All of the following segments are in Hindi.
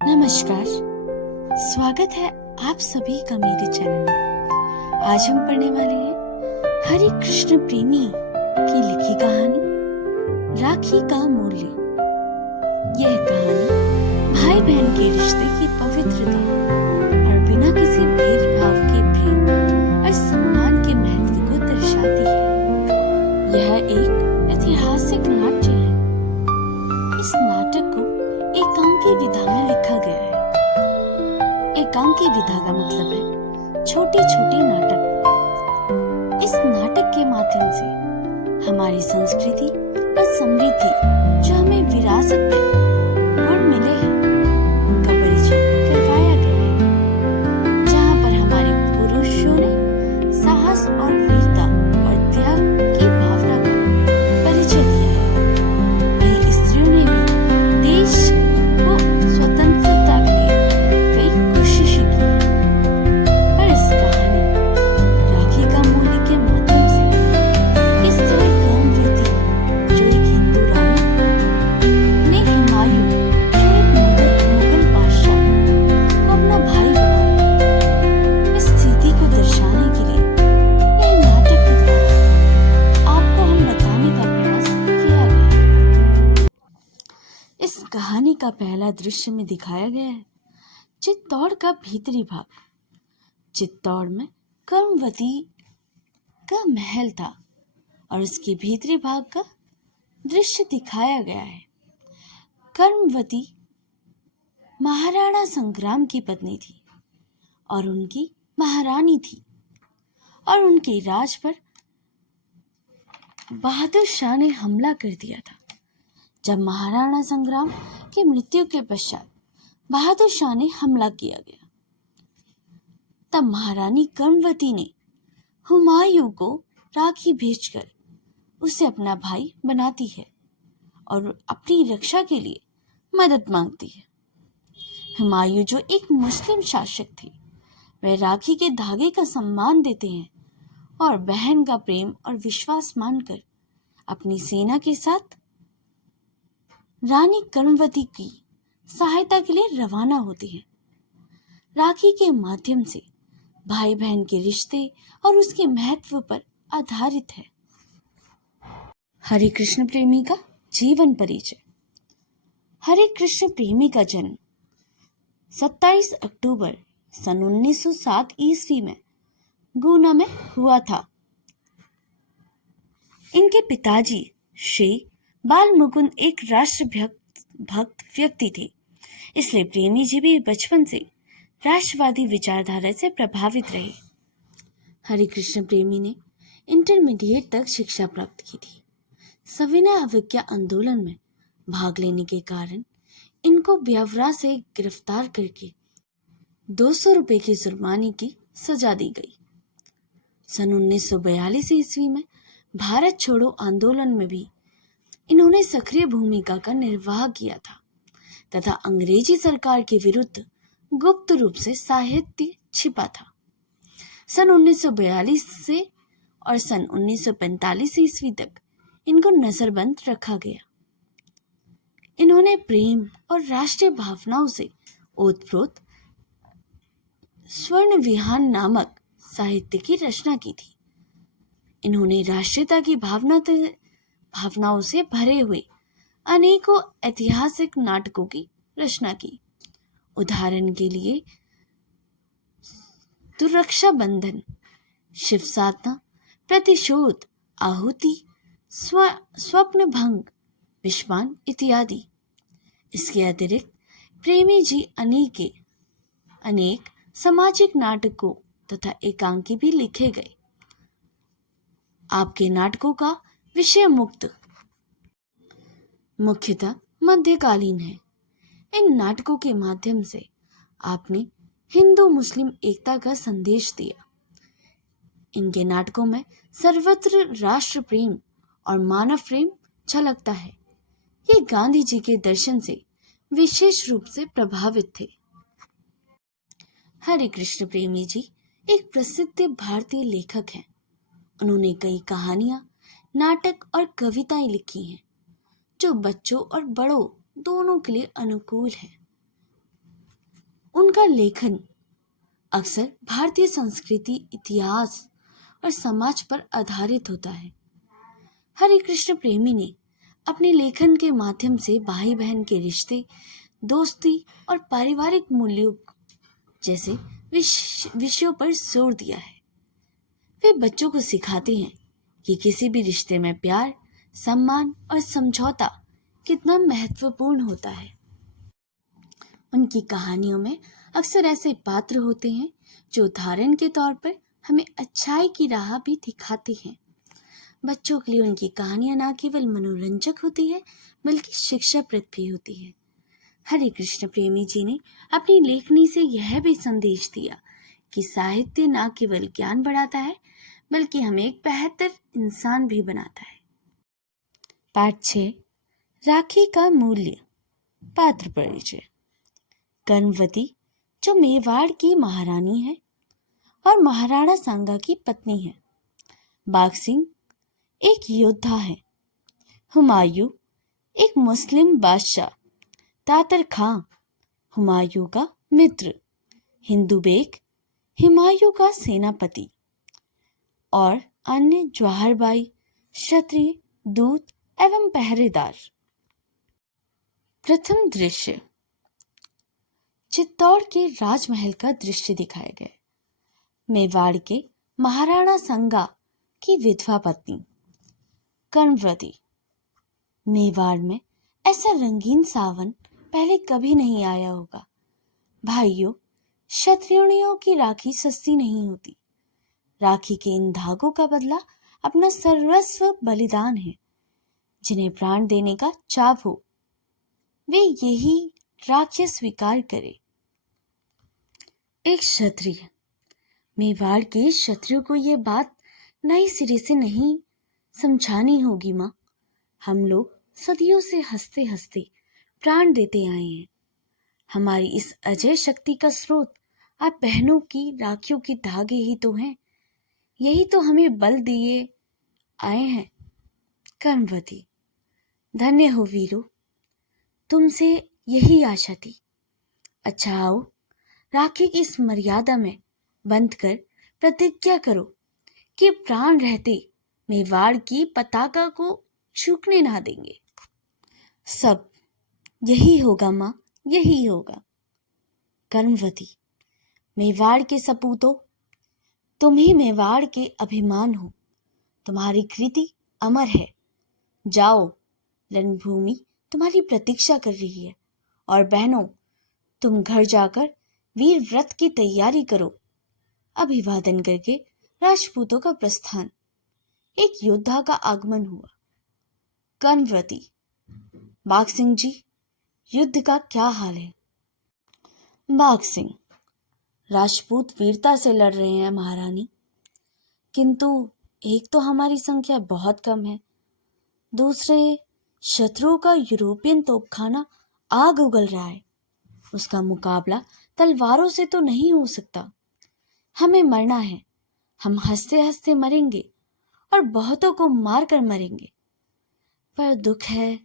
नमस्कार, स्वागत है आप सभी का मेरे चैनल में। आज हम पढ़ने वाले हैं हरे कृष्ण प्रेमी की लिखी कहानी राखी का मूल्य। यह कहानी भाई बहन के रिश्ते की पवित्रता और बिना किसी भेदभाव के प्रेम और सम्मान के महत्व को दर्शाती है। यह एक ऐतिहासिक नाट्य है। इस नाटक को एकांकी विधा में लिखा गया है। एकांकी विधा का मतलब है छोटे छोटे नाटक। इस नाटक के माध्यम से हमारी संस्कृति और समृद्धि जो हमें विरासत में गुण मिले हैं उनका परिचय करवाया गया है, जहाँ पर हमारे पुरुषों ने साहस और वीरता और त्याग की भावना का परिचय दिया है। वहीं स्त्रियों ने भी देश को स्वतंत्रता के लिए कई कोशिशें की हैं। पर इस कहानी राखी का मूल्य के माध्यम से किस तरह कामवती जो एक हिंदू रानी ने हुमायूं जो एक मुगल बादशाह को अपना भाई बनाया, इस स्थिति को दर्शाने के लिए यह नाटक के द्वारा आपको हम बताने का प्रयास किया गया है। इस कहानी का पहला दृश्य में दिखाया गया है चित्तौड़ का भीतरी भाग। चित्तौड़ में कर्मवती का महल था और उसके भीतरी भाग का दृश्य दिखाया गया है। कर्मवती महाराणा संग्राम की पत्नी थी और उनकी महारानी थी और उनके राज पर बहादुर शाह ने हमला कर दिया था। जब महाराणा संग्राम की मृत्यु के पश्चात बहादुर शाह ने हमला किया गया, तब महारानी कर्मवती ने हुमायूं को राखी भेजकर उसे अपना भाई बनाती है और अपनी रक्षा के लिए मदद मांगती है। हुमायूं जो एक मुस्लिम शासक थे, वह राखी के धागे का सम्मान देते हैं और बहन का प्रेम और विश्वास मानकर अपनी सेना के साथ रानी कर्मवती की सहायता के लिए रवाना होते हैं। राखी के माध्यम से भाई बहन के रिश्ते और उसके महत्व पर आधारित है। हरे कृष्ण प्रेमी का जीवन परिचय। हरे कृष्ण प्रेमी का जन्म 27 अक्टूबर सन 1907 ईस्वी में गुना में हुआ था। इनके पिताजी श्री बाल मुकुंद एक राष्ट्र भक्त व्यक्ति थे, इसलिए प्रेमी जी भी बचपन से राष्ट्रवादी विचारधारा से प्रभावित रहे। हरे कृष्ण प्रेमी ने इंटरमीडिएट तक शिक्षा प्राप्त की थी। सविनय अवज्ञा आंदोलन में भाग लेने के कारण इनको ब्यावरा से गिरफ्तार करके 200 रुपए की जुर्माने की सजा दी गई। सन 1942 ईस्वी में भारत छोड़ो आंदोलन में भी इन्होंने सक्रिय भूमिका का निर्वाह किया था तथा अंग्रेजी सरकार के विरुद्ध गुप्त रूप से साहित्य छिपा था। सन 1942 से और सन 1945 ईस्वी तक इनको नजरबंद रखा गया। इन्होंने प्रेम और राष्ट्रीय भावनाओं से ओतप्रोत स्वर्ण विहान नामक साहित्य की रचना की थी। इन्होंने राष्ट्रीयता की भावनाओं से भरे हुए अनेकों ऐतिहासिक नाटकों की रचना की। उदाहरण के लिए दुर्रक्षा बंधन, शिव साधना, प्रतिशोध, आहुति, स्वप्न भंग, विश्वान इत्यादि। इसके अतिरिक्त प्रेमी जी अनेक सामाजिक नाटकों तथा एकांकी भी लिखे गए। आपके नाटकों का विषय मुख्यतः मध्यकालीन है। इन नाटकों के माध्यम से आपने हिंदू मुस्लिम एकता का संदेश दिया। इनके नाटकों में सर्वत्र राष्ट्र प्रेम और मानव प्रेम झलकता है। ये गांधी जी के दर्शन से विशेष रूप से प्रभावित थे। हरे कृष्ण प्रेमी जी एक प्रसिद्ध भारतीय लेखक हैं। उन्होंने कई कहानियां, नाटक और कविताएं लिखी हैं जो बच्चों और बड़ों दोनों के लिए अनुकूल है। उनका लेखन अक्सर भारतीय संस्कृति, इतिहास और समाज पर आधारित होता है। हरि कृष्ण प्रेमी ने अपने लेखन के माध्यम से भाई बहन के रिश्ते, दोस्ती और पारिवारिक मूल्यों जैसे विषयों पर जोर दिया है। वे बच्चों को सिखाते हैं कि किसी भी रिश्ते में प्यार, सम्मान और समझौता कितना महत्वपूर्ण होता है। उनकी कहानियों में अक्सर ऐसे पात्र होते हैं जो उदाहरण के तौर पर हमें अच्छाई की राह भी दिखाते हैं। बच्चों के लिए उनकी कहानियां न केवल मनोरंजक होती है बल्कि शिक्षाप्रद भी होती है। हरि कृष्ण प्रेमी जी ने अपनी लेखनी से यह भी संदेश दिया कि साहित्य न केवल ज्ञान बढ़ाता है बल्कि हमें एक बेहतर इंसान भी बनाता है। पाठ 6, राखी का मूल्य। पात्र परिचय। कर्मवती, जो मेवाड़ की महारानी है और महाराणा सांगा की पत्नी है। बाघ सिंह एक योद्धा है। हुमायूं एक मुस्लिम बादशाह। तातर खां हुमायूं का मित्र। हिंदू बेग हुमायूं का सेनापति। और अन्य जवाहरबाई, क्षत्रिय, दूत एवं पहरेदार। प्रथम दृश्य। चित्तौड़ के राजमहल का दृश्य दिखाया गया। मेवाड़ के महाराणा सांगा की विधवा पत्नी कर्मवती। मेवाड़ में ऐसा रंगीन सावन पहले कभी नहीं आया होगा। भाइयों, क्षत्रियों की राखी सस्ती नहीं होती। राखी के इन धागों का बदला अपना सर्वस्व बलिदान है। जिन्हें प्राण देने का चाव हो वे यही राखी स्वीकार करे। एक क्षत्रिय। मेवाड़ के क्षत्रियों को ये बात नए सिरे से नहीं समझानी होगी माँ। हम लोग सदियों से हंसते हंसते प्राण देते आए हैं। हमारी इस अजय शक्ति का स्रोत आप बहनों की राखियों के धागे ही तो हैं। यही तो हमें बल दिए आए हैं। कर्मवती। धन्य हो वीरो, तुमसे यही आशा थी। अच्छा आओ, राखी की इस मर्यादा में बंध कर प्रतिज्ञा करो कि प्राण रहते मेवाड़ की पताका को झुकने ना देंगे। सब यही होगा माँ, यही होगा। कर्मवती। मेवाड़ के सपूतों, तुम ही मेवाड़ के अभिमान हो। तुम्हारी कृति अमर है। जाओ, रणभूमि तुम्हारी प्रतीक्षा कर रही है। और बहनों, तुम घर जाकर वीर व्रत की तैयारी करो। अभिवादन करके राजपूतों का प्रस्थान। एक योद्धा का आगमन हुआ। कर्मवती। बाघ सिंह जी, युद्ध का क्या हाल है? बाघ सिंह। राजपूत वीरता से लड़ रहे हैं महारानी, किंतु एक तो हमारी संख्या बहुत कम है, दूसरे शत्रुओं का यूरोपियन तोपखाना आग उगल रहा है। उसका मुकाबला तलवारों से तो नहीं हो सकता। हमें मरना है। हम हंसते हंसते मरेंगे और बहुतों को मार कर मरेंगे। पर दुख है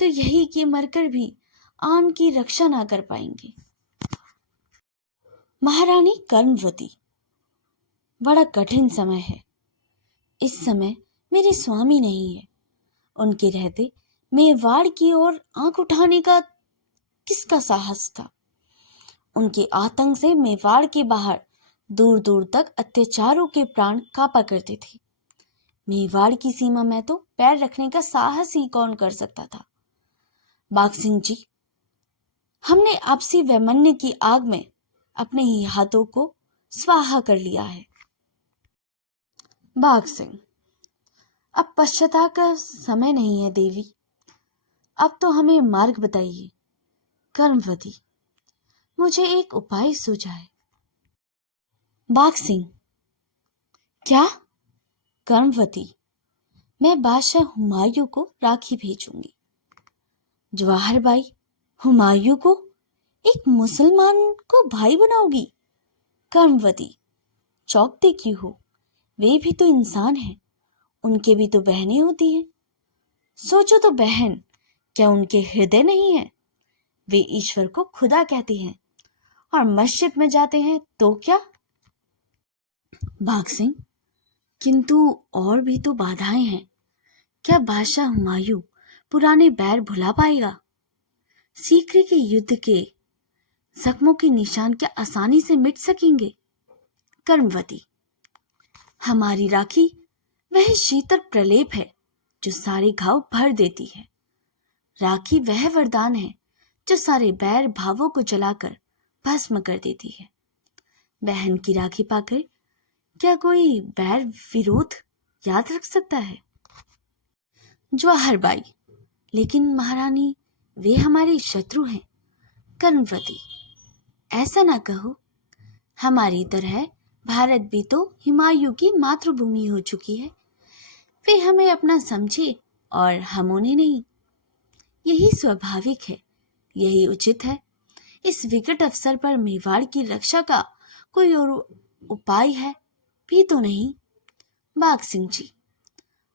तो यही कि मरकर भी आन की रक्षा ना कर पाएंगे। महारानी कर्मवती। बड़ा कठिन समय है। इस समय मेरे स्वामी नहीं है। उनके रहते मेवाड़ की ओर आंख उठाने का किसका साहस था? उनके आतंक से मेवाड़ के बाहर दूर दूर तक अत्याचारों के प्राण कांपा करते थे। मेवाड़ की सीमा में तो पैर रखने का साहस ही कौन कर सकता था? बाघ सिंह जी, हमने आपसी वैमनस्य की आग में अपने ही हाथों को स्वाहा कर लिया है। बाघ सिंह। अब पश्चाताप का समय नहीं है देवी। अब तो हमें मार्ग बताइए। कर्मवती। मुझे एक उपाय सूझा है। बाघ सिंह। क्या? कर्मवती। मैं बादशाह हुमायूं को राखी भेजूंगी। जवाहरबाई, हुमायूं को एक मुसलमान को भाई बनाओगी? कर्मवती। चौंकते क्यों हो? वे भी तो इंसान हैं। उनके भी तो बहनें होती हैं। सोचो तो बहन, क्या उनके हृदय नहीं है? वे ईश्वर को खुदा कहती हैं और मस्जिद में जाते हैं तो क्या? भाग सिंह, किंतु और भी तो बाधाएं हैं। क्या बादशाह हुमायूं पुराने बैर भुला पाएगा? सीकरी के युद्ध के जख्मों के निशान क्या आसानी से मिट सकेंगे? कर्मवती, हमारी राखी वह शीतल प्रलेप है जो सारे घाव भर देती है। राखी वह वरदान है जो सारे बैर भावों को जलाकर भस्म कर देती है। बहन की राखी पाकर क्या कोई बैर विरोध याद रख सकता है? जवाहर बाई, लेकिन महारानी वे हमारे शत्रु हैं। कर्मवती, ऐसा ना कहो। हमारी तरह भारत भी तो हुमायूं की मातृभूमि हो चुकी है। वे हमें अपना समझे और हम उन्हें नहीं। यही स्वाभाविक है, यही उचित है। इस विकट अवसर पर मेवाड़ की रक्षा का कोई और उपाय है भी तो नहीं। बाघ सिंह जी,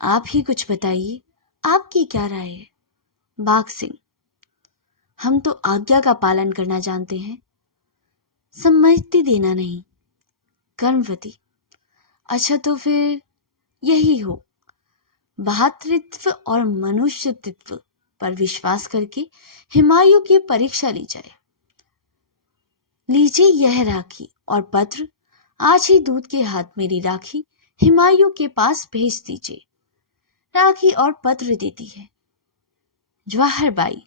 आप ही कुछ बताइए, आपकी क्या राय है? बाघ सिंह, हम तो आज्ञा का पालन करना जानते हैं, सम्मति देना नहीं। कर्मवती, अच्छा तो फिर यही हो, भातृत्व और मनुष्यत्व पर विश्वास करके हुमायूं की परीक्षा ली जाए। लीजिए यह राखी और पत्र, आज ही दूत के हाथ मेरी राखी हुमायूं के पास भेज दीजिए। राखी और पत्र देती है। जवाहर बाई,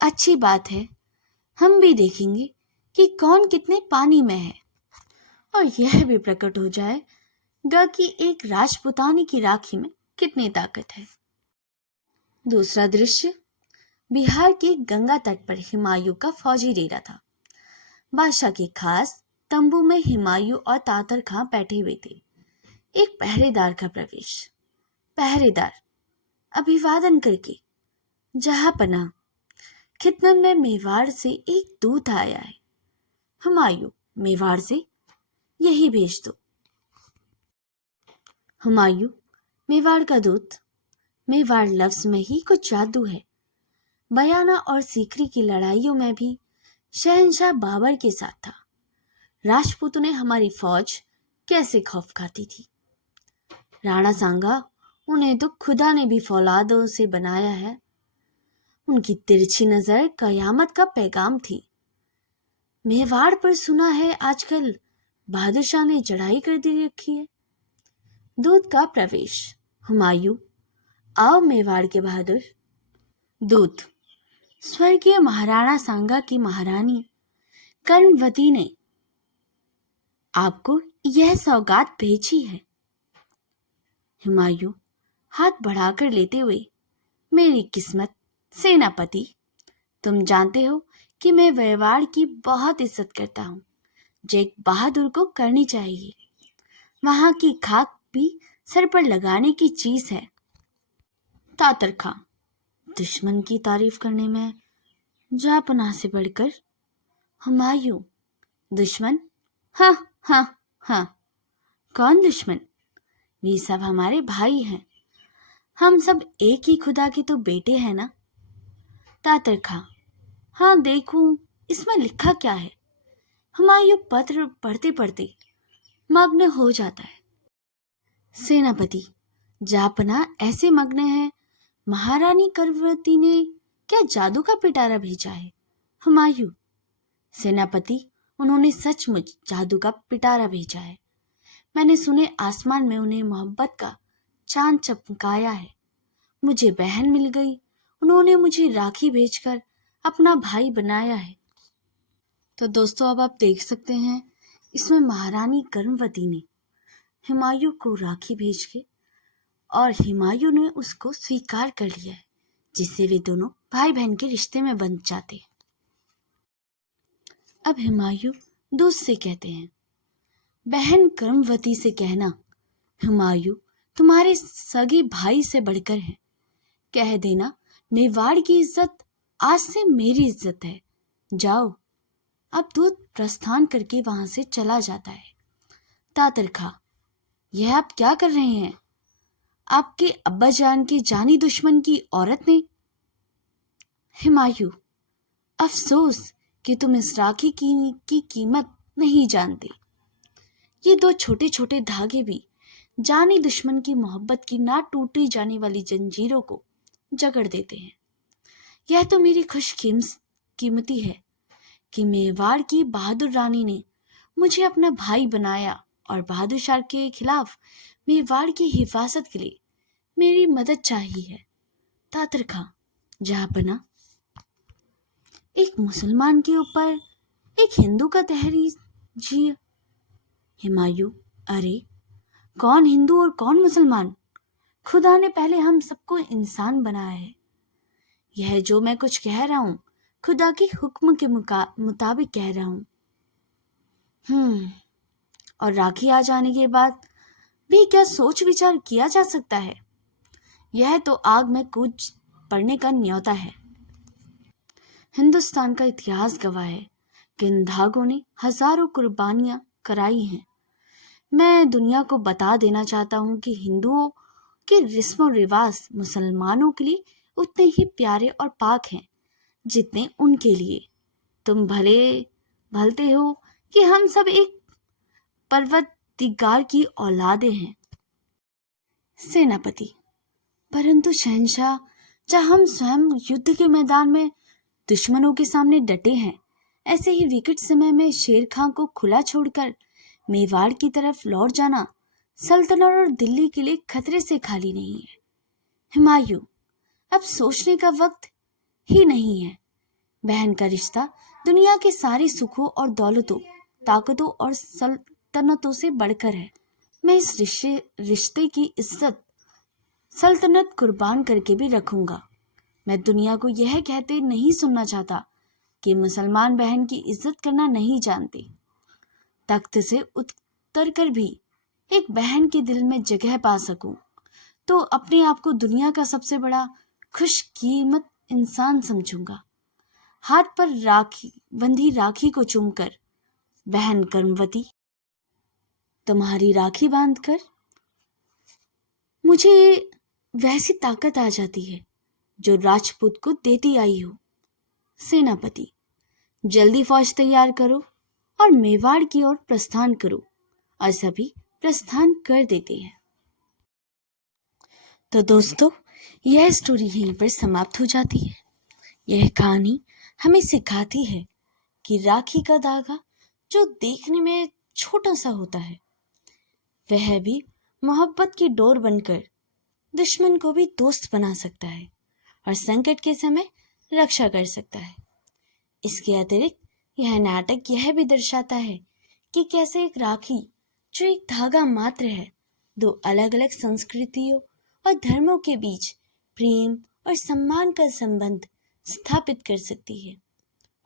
अच्छी बात है, हम भी देखेंगे कि कौन कितने पानी में है और यह भी प्रकट हो जाएगा कि एक राजपुतानी की राखी में कितनी ताकत है। दूसरा दृश्य, बिहार के गंगा तट पर हुमायूं का फौजी डेरा था। बादशाह के खास तंबू में हुमायूं और तातर खां बैठे हुए थे। एक पहरेदार का प्रवेश। पहरेदार अभिवादन करके, जहांपनाह, खिदमत में मेवाड़ से एक दूत आया है। हुमायूं, मेवाड़ से यही भेज दो। हुमायूं, मेवाड़ का दूत। मेवाड़ लफ्ज में ही कुछ जादू है। बयाना और सीकरी की लड़ाइयों में भी शहंशाह बाबर के साथ था। राजपूतों ने हमारी फौज कैसे खौफ खाती थी। राणा सांगा, उन्हें तो खुदा ने भी फौलादों से बनाया है। उनकी तिरछी नजर कयामत का पैगाम थी। मेवाड़ पर सुना है आजकल बहादुर शाह ने चढ़ाई कर दी रखी है। दूत का प्रवेश। हुमायूं, आओ मेवाड़ के बहादुर। दूत, स्वर्गीय महाराणा सांगा की महारानी कर्मवती ने आपको यह सौगात भेजी है। हुमायूं, हाथ बढ़ाकर लेते हुए, मेरी किस्मत सेनापति, तुम जानते हो कि मैं मेवाड़ की बहुत इज्जत करता हूँ, जो एक बहादुर को करनी चाहिए। वहां की खाक भी सर पर लगाने की चीज है। तातर खां, दुश्मन की तारीफ करने में जापनाह से बढ़कर। हुमायूं, दुश्मन? हाँ हाँ हाँ, कौन दुश्मन? वे सब हमारे भाई हैं। हम सब एक ही खुदा के तो बेटे हैं ना। तातर खां, हाँ देखूं इसमें लिखा क्या है। हुमायूं पत्र पढ़ते पढ़ते मग्न हो जाता है। सेनापति, जापना ऐसे मग्न है, महारानी कर्मवती ने क्या जादू का पिटारा भेजा है। हुमायूं, सेनापति, उन्होंने सचमुच जादू का पिटारा भेजा है। मैंने सुने आसमान में उन्हें मोहब्बत का चांद चमकाया है। मुझे बहन मिल गई, उन्होंने मुझे राखी भेजकर अपना भाई बनाया है। तो दोस्तों, अब आप देख सकते हैं इसमें महारानी कर्मवती ने हुमायूं को राखी भेज के और हुमायूं ने उसको स्वीकार कर लिया है, जिससे वे दोनों भाई बहन के रिश्ते में बंध जाते हैं। अब हुमायूं दूत से कहते हैं, बहन कर्मवती से कहना, हुमायूं तुम्हारे सगे भाई से बढ़कर है। कह देना मेवाड़ की इज्जत आज से मेरी इज्जत है। जाओ। अब दूत प्रस्थान करके वहां से चला जाता है। तातर खां, यह आप क्या कर रहे हैं? आपके अब्बा जान के जानी दुश्मन की औरत ने। हुमायूं, अफसोस कि तुम इस राखी की कीमत नहीं जानते। ये दो छोटे छोटे धागे भी जानी दुश्मन की मोहब्बत की ना टूटी जाने वाली जंजीरों को जकड़ देते हैं। यह तो मेरी कीमती है कि मेवाड़ की बहादुर रानी ने मुझे अपना भाई बनाया और बहादुर शाह के खिलाफ मेवाड़ की हिफाजत के लिए मेरी मदद चाहिए है। तातर खां जहां बना एक मुसलमान के ऊपर एक हिंदू का तहरीर जी। हुमायूं, अरे कौन हिंदू और कौन मुसलमान? खुदा ने पहले हम सबको इंसान बनाया है। यह जो मैं कुछ कह रहा हूं खुदा के हुक्म के मुताबिक कह रहा हूं। और राखी आ जाने के बाद भी क्या सोच विचार किया जा सकता है? यह तो आग में कूद पड़ने का न्योता है। हिंदुस्तान का इतिहास गवाह है कि इन धागों ने हजारों कुर्बानियां कराई हैं। मैं दुनिया को बता देना चाहता हूं कि हिंदुओं के रस्म रिवाज मुसलमानों के लिए उतने ही प्यारे और पाक हैं जितने उनके लिए। तुम भलते हो कि हम सब एक परवरदिगार की औलादे हैं। सेनापति, परंतु शहंशाह, जब हम स्वयं युद्ध के मैदान में दुश्मनों के सामने डटे हैं, ऐसे ही विकट समय में शेर खां को खुला छोड़कर मेवाड़ की तरफ लौट जाना सल्तनत और दिल्ली के लिए खतरे से खाली नहीं है। हुमायूं, अब सोचने का वक्त ही नहीं है। बहन का रिश्ता दुनिया के सारे सुखों और दौलतों, ताकतों और सल्तनतों से बढ़कर है। मैं इस रिश्ते की इज्जत सल्तनत कुर्बान करके भी रखूंगा। मैं दुनिया को यह कहते नहीं सुनना चाहता कि मुसलमान बहन की इज्जत करना नहीं जानते। तख्त से उतर कर भी एक बहन के दिल में जगह पा सकूं तो अपने आप को दुनिया का सबसे बड़ा खुशकीमत इंसान समझूंगा। हाथ पर बंधी राखी को चूमकर, बहन कर्मवती, तुम्हारी राखी बांधकर मुझे वैसी ताकत आ जाती है जो राजपूत को देती आई हो। सेनापति, जल्दी फौज तैयार करो और मेवाड़ की ओर प्रस्थान करो। और सभी प्रस्थान कर देते हैं। तो दोस्तों, यह स्टोरी यहीं पर समाप्त हो जाती है। यह कहानी हमें सिखाती है कि राखी का धागा जो देखने में छोटा सा होता है, वह भी मोहब्बत की डोर बनकर दुश्मन को भी दोस्त बना सकता है और संकट के समय रक्षा कर सकता है। इसके अतिरिक्त यह नाटक यह भी दर्शाता है कि कैसे एक राखी जो एक धागा मात्र है, दो अलग अलग संस्कृतियों और धर्मों के बीच प्रेम और सम्मान का संबंध स्थापित कर सकती है,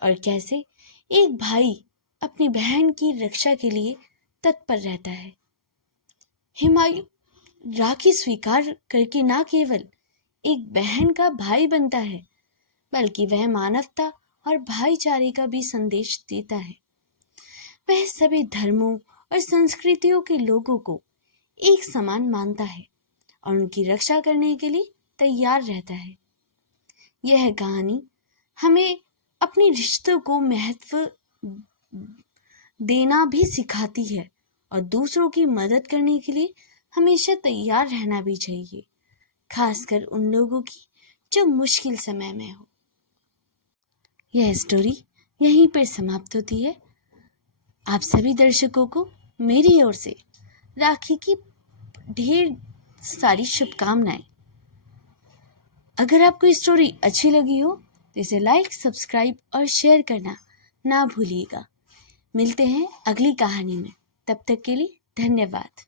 और कैसे एक भाई अपनी बहन की रक्षा के लिए तत्पर रहता है। हुमायूं राखी स्वीकार करके न केवल एक बहन का भाई बनता है, बल्कि वह मानवता और भाईचारे का भी संदेश देता है। वह सभी धर्मों और संस्कृतियों के लोगों को एक समान मानता है और उनकी रक्षा करने के लिए तैयार रहता है। यह कहानी हमें अपने रिश्तों को महत्व देना भी सिखाती है और दूसरों की मदद करने के लिए हमेशा तैयार रहना भी चाहिए, खासकर उन लोगों की जो मुश्किल समय में हो। यह स्टोरी यहीं पर समाप्त होती है। आप सभी दर्शकों को मेरी ओर से राखी की ढेर सारी शुभकामनाएं। अगर आपको ये स्टोरी अच्छी लगी हो तो इसे लाइक, सब्सक्राइब और शेयर करना ना भूलिएगा। मिलते हैं अगली कहानी में। तब तक के लिए धन्यवाद।